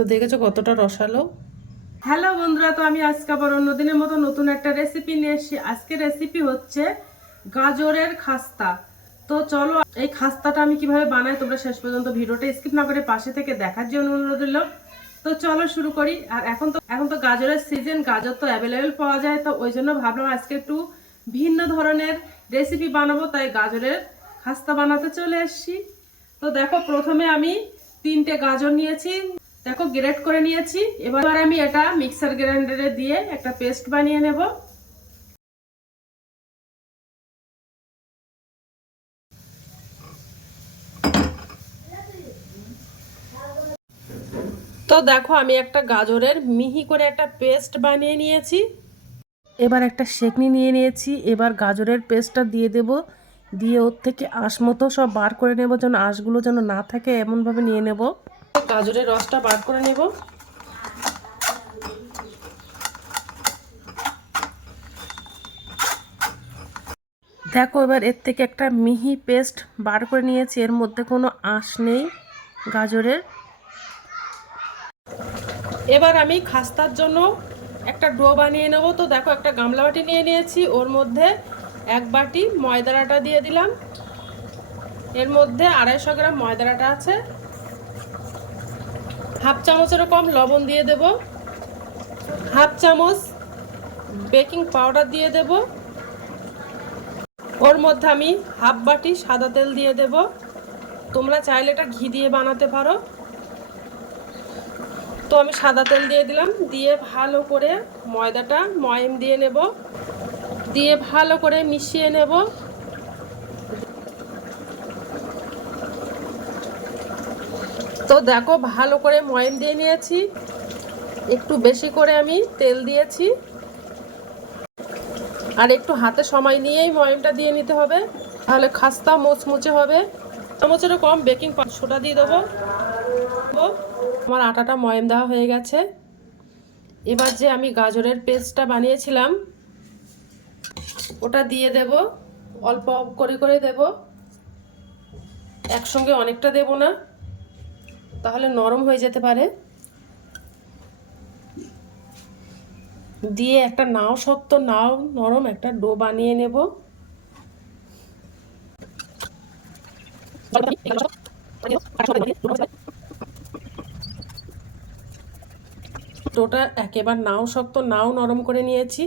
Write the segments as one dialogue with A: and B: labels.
A: তো দেখেছ কতটা রসালো?
B: হ্যালো বন্ধুরা, তো আমি আজকে আবার অন্যদিনের মতো নতুন একটা রেসিপি নিয়ে এসেছি। আজকে রেসিপি হচ্ছে গাজরের খাস্তা। তো চলো, এই খাস্তাটা আমি কীভাবে বানাই তোমরা শেষ পর্যন্ত ভিডিওটা স্কিপ না করে পাশে থেকে দেখার জন্য অনুরোধ রইল। তো চলো শুরু করি। আর এখন তো এখন তো গাজরের সিজন গাজর তো অ্যাভেলেবেল পাওয়া যায়। তো ওই জন্য ভাবলাম আজকে একটু ভিন্ন ধরনের রেসিপি বানাবো, তাই গাজরের খাস্তা বানাতে চলে এসেছি। তো দেখো, প্রথমে আমি তিনটে গাজর নিয়েছি। দেখো গ্রেট করে নিয়েছি। এবার আমি এটা মিক্সার গ্রাইন্ডারে দিয়ে একটা পেস্ট বানিয়ে নেব। তো দেখো, আমি একটা গাজরের মিহি করে একটা পেস্ট বানিয়ে নিয়েছি। এবার একটা সেকনি নিয়ে নিয়েছি। এবার গাজরের পেস্টটা দিয়ে দেব। দিয়ে ওর থেকে আঁশ মতো সব বার করে নেব, যেন আঁশগুলো যেন না থাকে, এমনভাবে নিয়ে নেব। গাজরের রসটা বার করে নেব। দেখো, এবার এর থেকে একটা মিহি পেস্ট বার করে নিয়েছি। এর মধ্যে কোনো আঁশ নেই গাজরের। এবার আমি খাস্তার জন্য একটা ডো বানিয়ে নেব। তো দেখো, একটা গামলা বাটি নিয়ে নিয়েছি। ওর মধ্যে এক বাটি ময়দার আটা দিয়ে দিলাম। এর মধ্যে আড়াইশো গ্রাম ময়দার আটা আছে। হাফ চামচেরও কম লবণ দিয়ে দেব। হাফ চামচ বেকিং পাউডার দিয়ে দেব। ওর মধ্যে আমি হাফ বাটি সাদা তেল দিয়ে দেব। তোমরা চাইলে এটা ঘি দিয়ে বানাতে পারো। তো আমি সাদা তেল দিয়ে দিলাম। দিয়ে ভালো করে ময়দাটা ময়ম দিয়ে নেব। দিয়ে ভালো করে মিশিয়ে নেব। তো দেখো, ভালো করে ময়ম দিয়ে নিয়েছি। একটু বেশি করে আমি তেল দিয়েছি। আর একটু হাতে সময় নিয়েই ময়মটা দিয়ে নিতে হবে। তাহলে খাস্তা মোচমুচে হবে। চামচেরও কম, বেকিং সোডা দিয়ে দেবো। আমার আটাটা ময়ম দেওয়া হয়ে গেছে। এবার যে আমি গাজরের পেস্টটা বানিয়েছিলাম, ওটা দিয়ে দেব। অল্প করে করে দেব। একসঙ্গে অনেকটা দেব না। তাহলে নরম হয়ে যেতে পারে। দিয়ে একটা নাও শক্ত, নাও নরম একটা ডো বানিয়ে নেব। ডোটা একেবারে নাও শক্ত, নাও নরম করে নিয়েছি।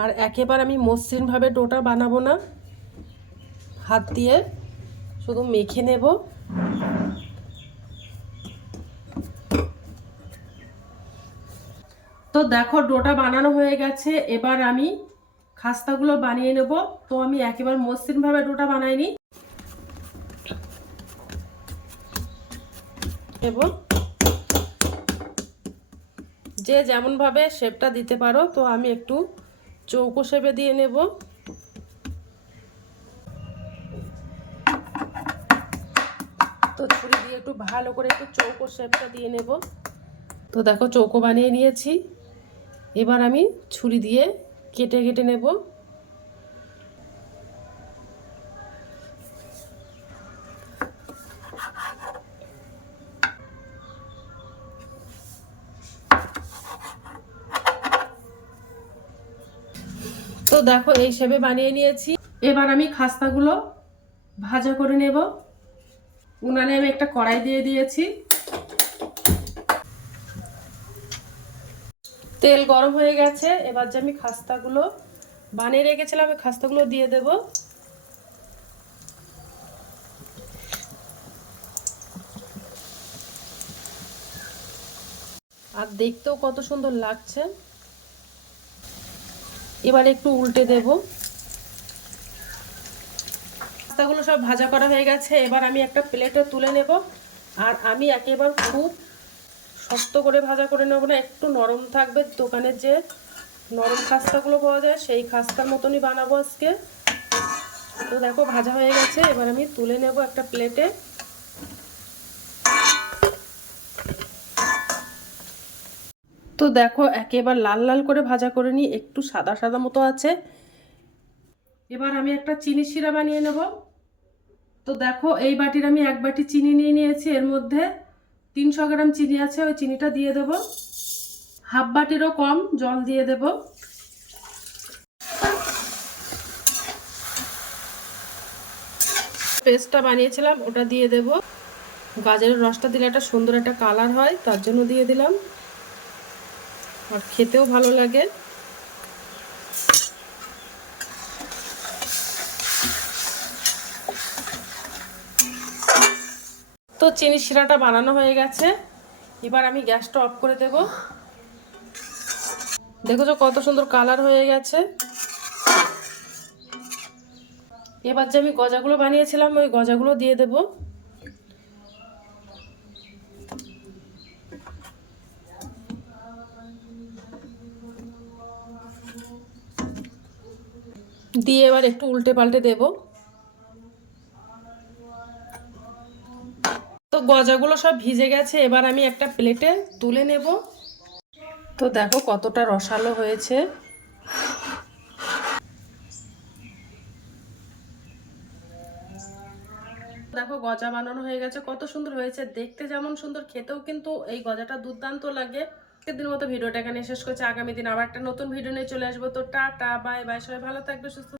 B: আর একেবারে আমি মসৃণভাবে ডোটা বানাবো না। হাত দিয়ে শুধু মেখে নেব। তো দেখো ডোটা বানানো হয়ে গেছে, এবার আমি খাস্তাগুলো বানিয়ে নেব। তো আমি একেবারে মসৃণভাবে ডোটা বানাইনি। এবং যে যেমনভাবে শেপটা দিতে পারো, তো আমি একটু চৌকো শেপে দিয়ে নেব। তো ছুরি দিয়ে একটু ভালো করে একটু চৌকো শেপটা দিয়ে নেব। তো দেখো চৌকো বানিয়ে নিয়েছি। এবার আমি ছুরি দিয়ে কেটে কেটে নেব। তো দেখো, এই শেপে বানিয়ে নিয়েছি। এবার আমি খাস্তাগুলো ভাজা করে নেব। উনানে আমি একটা কড়াই দিয়ে দিয়েছি। তেল গরম হয়ে গেছে, এবার যে আমি খাস্তাগুলো বানিয়ে রেখেছিলাম আমি খাস্তাগুলো দিয়ে দেব। আর দেখতেও কত সুন্দর লাগছে। এবার একটু উল্টে দেব। খাস্তাগুলো সব ভাজা করা হয়ে গেছে, এবার আমি একটা প্লেটে তুলে নেব। আর আমি একেবারে খুব শক্ত করে ভাজা করে নেব না, একটু নরম থাকবে। দোকানের যে নরম খাস্তাগুলো পাওয়া যায়, সেই খাস্তার মতনই বানাবো আজকে। তো দেখো, ভাজা হয়ে গেছে। এবার আমি তুলে নেব একটা প্লেটে। তো দেখো, একেবারে লাল লাল করে ভাজা করে নিই। একটু সাদা সাদা মতো আছে। এবার আমি একটা চিনি শিরা বানিয়ে নেব। তো দেখো, এই বাটির আমি এক বাটি চিনি নিয়ে নিয়েছি। এর মধ্যে তিনশো গ্রাম চিনি আছে, ওই চিনিটা দিয়ে দেব। হাফ বাটিরও কম, জল দিয়ে দেব। পেস্টটা বানিয়েছিলাম, ওটা দিয়ে দেব। গাজরের রসটা দিলে একটা সুন্দর একটা কালার হয়, তার জন্য দিয়ে দিলাম। আর খেতেও ভালো লাগে। চিনি শিরাটা বানানো হয়ে গেছে। এবার আমি গ্যাসটা অফ করে দেব। দেখো তো কত সুন্দর কালার হয়ে গেছে। এবার যে আমি গজাগুলো বানিয়েছিলাম, ওই গজাগুলো দিয়ে দেব। দিয়ে এবার একটু উল্টে পাল্টে দেবো। গজাগুলো সব ভিজে গেছে, এবার আমি একটা প্লেটে তুলে নেব। তো দেখো কতটা রসালো হয়েছে। দেখো গজা বানানো হয়ে গেছে, কত সুন্দর হয়েছে। দেখতে যেমন সুন্দর, খেতেও কিন্তু এই গজাটা দুর্দান্ত লাগে। আজকের দিনের মতো ভিডিওটা এখানে শেষ করছি। আগামী দিন আবার একটা নতুন ভিডিও নিয়ে চলে আসব। তো টাটা বাই বাই সবাই ভালো থাকবে, সুস্থ